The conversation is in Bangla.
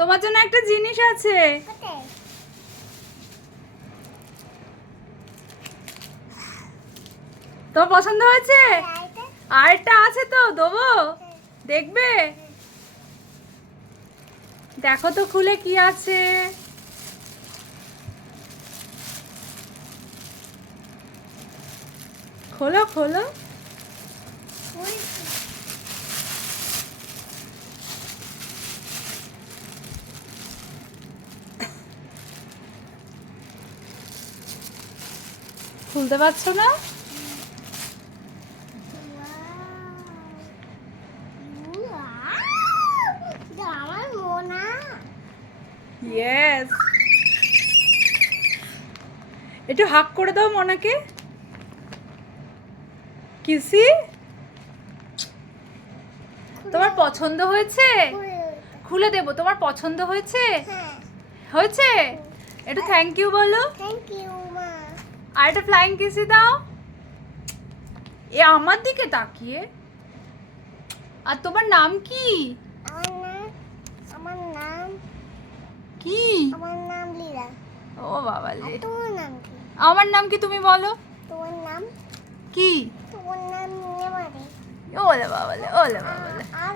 তোমার জন্য একটা জিনিস আছে। কোথায়? তোমার পছন্দ হয়েছে? আইটা? আরেকটা আছে তো, দেবো? দেখবে? দেখো তো খুলে কি আছে। খোলো খোলো। ওই খুলতে পারছো না? আমার মোনা। ইয়েস। একটু হাক করে দাও মনাকে। কিসি, তোমার পছন্দ হয়েছে? খুলে দেবো। তোমার পছন্দ হয়েছে? হ্যাঁ, হয়েছে? একটু থ্যাংক ইউ বলো। থ্যাংক ইউ মা। আর একটা ফ্লাইং কিসি দাও। এ আমার দিকে তাকিয়ে। আর তোমার নাম কি? আমার নাম কি? লীলা। ও বাবা আর লে। তোমার নাম কি? আমার নাম কি তুমি বলো? তোমার নাম? কি? তোমার নাম নিয়ে মানে। ওলে বাবা লে, ওলে বাবা লে। আর